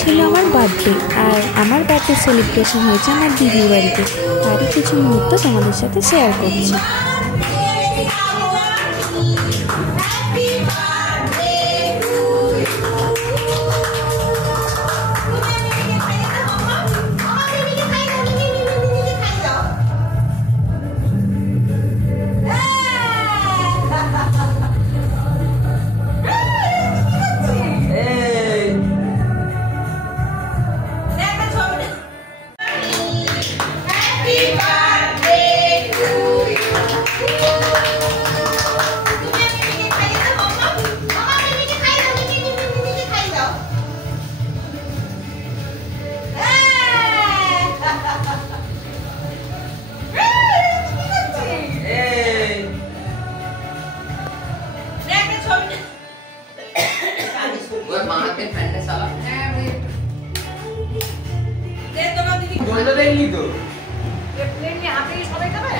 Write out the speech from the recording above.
ছিল আমার বার্থডে, আর আমার বার্থডে সেলিব্রেশন হয়েছে আমার দিদির বাড়িতে। তারই কিছু মুহূর্ত তোমাদের সাথে শেয়ার করছি। দোলটা দেয়নি তো। প্লেন নিয়ে হাতে সবাই খাবে।